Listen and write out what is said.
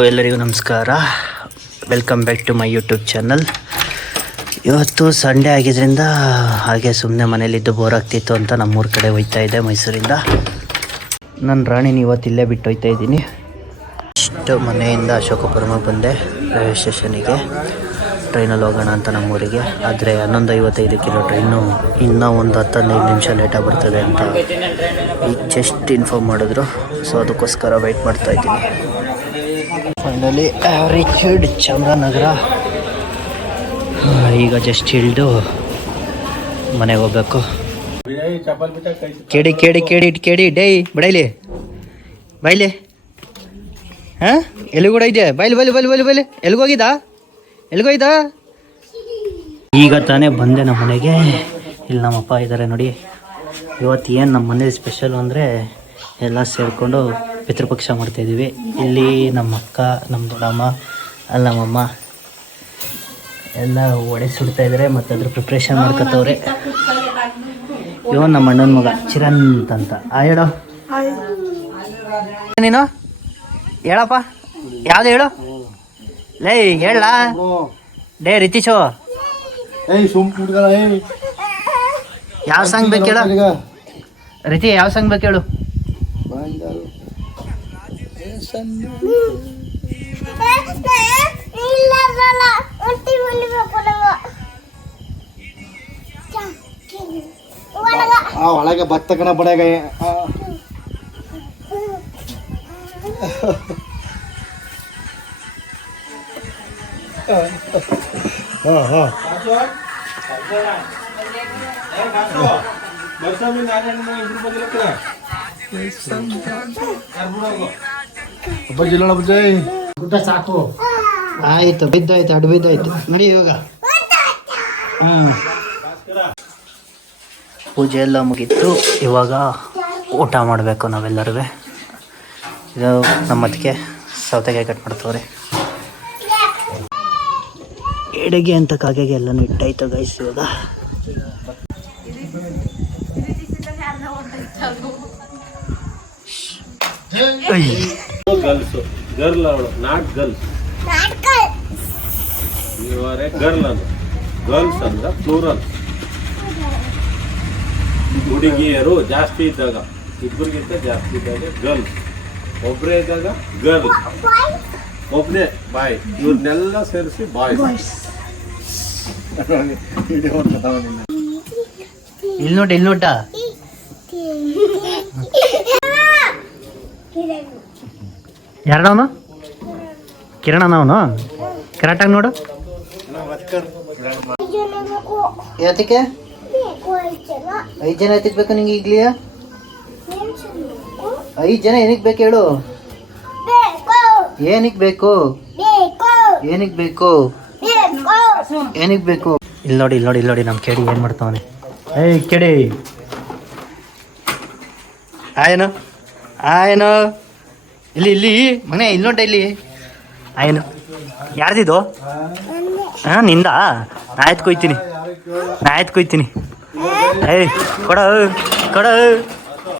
ಎಲ್ಲರಿಗೂ ನಮಸ್ಕಾರ. Welcome back to my YouTube channel. ಇವತ್ತು ಸಂಡೇ ಆಗಿದ್ದರಿಂದ ಹಾಗೆ ಸುಮ್ಮನೆ ಮನೇಲಿದ್ದು ಬೋರ್ ಆಗ್ತಿತ್ತು ಅಂತ ನಮ್ಮೂರ ಕಡೆ ಹೋಗ್ತಾ ಇದ್ದೆ ಮೈಸೂರಿಂದ. ನನ್ನ ರಾಣಿನ ಇವತ್ತು ಇಲ್ಲೇ ಬಿಟ್ಟು ಹೋಗ್ತಾ ಇದ್ದೀನಿ. ಇಷ್ಟು ಮನೆಯಿಂದ ಅಶೋಕಪುರಮಗೆ ಬಂದೆ ರೈಲ್ವೆ ಸ್ಟೇಷನಿಗೆ. ಟ್ರೈನಲ್ಲಿ ಹೋಗೋಣ ಅಂತ ನಮ್ಮೂರಿಗೆ. ಆದರೆ 11:55 ಟ್ರೈನು ಇನ್ನೂ ಒಂದು 10-15 ನಿಮಿಷ ಲೇಟಾಗಿ ಬರ್ತದೆ ಅಂತ ಈಗ ಜಸ್ಟ್ ಇನ್ಫಾರ್ಮ್ ಮಾಡಿದ್ರು. ಸೊ ಅದಕ್ಕೋಸ್ಕರ ವೆಯ್ಟ್ ಮಾಡ್ತಾಯಿದ್ದೀನಿ. Finally reached Chamarajanagar. ಈಗ ಜಸ್ಟ್ ಇಳಿದು ಮನೆಗೆ ಹೋಗ್ಬೇಕು. ಕೇಡಿ ಕೇಡಿ ಕೇಡಿ ಕೇಡಿ ಡೈ ಬಡೈಲಿ ಬೈಲಿ. ಹಾಂ ಎಲ್ಲಿಗೂಡ ಇದೆ? ಬೈಲಿ ಬೈಲಿ ಬೈಲಿ ಬೈಲಿ ಬೈಲಿ. ಎಲ್ಲಿಗೋಗಿದ್ದ? ಎಲ್ಲಿಗೋಯ್ದ? ಈಗ ತಾನೇ ಬಂದೆ ನಮ್ಮ ಮನೆಗೆ. ಇಲ್ಲಿ ನಮ್ಮಪ್ಪ ಇದ್ದಾರೆ ನೋಡಿ. ಇವತ್ತು ಏನು ನಮ್ಮ ಮನೇಲಿ ಸ್ಪೆಷಲ್ ಅಂದರೆ ಎಲ್ಲ ಸೇರಿಕೊಂಡು ಪಿತೃಪಕ್ಷ ಮಾಡ್ತಾಯಿದ್ದೀವಿ. ಇಲ್ಲಿ ನಮ್ಮ ಅಕ್ಕ, ನಮ್ಮ ದೊಡ್ಡಮ್ಮ, ಅಲ್ಲಿ ನಮ್ಮಮ್ಮ ಎಲ್ಲ ಒಡೆ ಸುಡ್ತಾಯಿದ್ದಾರೆ ಮತ್ತು ಅದ್ರ ಪ್ರಿಪ್ರೇಷನ್ ಮಾಡ್ಕೊತವ್ರೆ. ಇವನು ನಮ್ಮ ಅಣ್ಣನ ಮಗ ಚಿರಂತ್ ಅಂತ. ಹೇಳೋ ನೀನು ಹೇಳಪ್ಪ, ಯಾವ್ದು ಹೇಳು ಲೇ ಹೇಳ. ಡೇ ರಿತೀಶು ಯಾವ ಸಾಂಗ್ ಬೇಕು ಹೇಳು ರಿತಿ? ಯಾವ ಸಾಂಗ್ ಬೇಕು ಹೇಳು? ಒಳಗೆ ಭತ್ತ ಕಣ ಬಡಗ ಸಾಕು ಆಯ್ತು. ಬಿದ್ದಾಯ್ತು, ಅಡು ಬಿದ್ದಾಯ್ತು. ನಡಿ ಇವಾಗ. ಪೂಜೆ ಎಲ್ಲ ಮುಗೀತು. ಇವಾಗ ಊಟ ಮಾಡಬೇಕು ನಾವೆಲ್ಲರೂ. ಇದು ನಮ್ಮ ಅದಕ್ಕೆ ಸೌತೆಕಾಯಿ ಕಟ್ ಮಾಡ್ತವ್ರೆ. ಎಡೆಗೆ ಅಂತ ಕಾಗೆಗೆ ಎಲ್ಲನೂ ಇಟ್ಟಾಯ್ತು ಗೈಸ್. ಇವಾಗ ಗರ್ಲ್ ಅವಳು, ನಾಟ್ ಗರ್ಲ್ಸ್. ಇವರೇ ಗರ್ಲ್ ಅದು. ಗರ್ಲ್ಸ್ ಅಂದ್ರೆ ಪ್ಲೂರಲ್. ಹುಡುಗಿಯರು ಜಾಸ್ತಿ ಇದ್ದಾಗ, ಇಬ್ಬರಿಗಿಂತ ಜಾಸ್ತಿ ಇದ್ದಾಗ ಗರ್ಲ್ಸ್. ಒಬ್ಬರೇ ಇದ್ದಾಗ ಗರ್ಲ್, ಒಬ್ಬನೇ ಬಾಯ್. ಇವ್ರನ್ನೆಲ್ಲ ಸೇರಿಸಿ ಬಾಯ್. ಇಲ್ಲಿ ನೋಡಿ, ಇಲ್ಲಿ ನೋಟ ಯಾರವನು? ಕಿರಣ ಅವನು. ಕರೆಕ್ಟಾಗಿ ನೋಡು. ಯಾತಕ್ಕೆ 5 ಜನ ಎತ್ತಿಕ್ ಬೇಕು ನಿಂಗೆ? ಈಗ್ಲಿಯ 5 ಜನ ಏನಕ್ಕೆ ಬೇಕು ಹೇಳು? ಏನಕ್ಕೆ ಬೇಕು? ಏನಕ್ಕೆ ಬೇಕು? ಏನಕ್ಕೆ ಬೇಕು? ಇಲ್ಲಿ ನೋಡಿ, ಇಲ್ಲಿ ನೋಡಿ, ಇಲ್ಲಿ ನೋಡಿ. ನಮ್ಮ ಕೇಳಿ ಏನು ಮಾಡ್ತಾವನೆ. ಏಯ್ ಕೇಳಿ ಆಯನು ಆಯನು ಇಲ್ಲಿ ಇಲ್ಲಿ ಮನೆ ಇಲ್ಲಿ ನೋಡ. ಇಲ್ಲಿ ಆಯನು ಯಾರ್ದಿದು? ಹಾಂ ನಿಂದ? ನಾ ಎತ್ಕೊಯ್ತೀನಿ. ಏಯ್ ಕೊಡ ಕೊಡ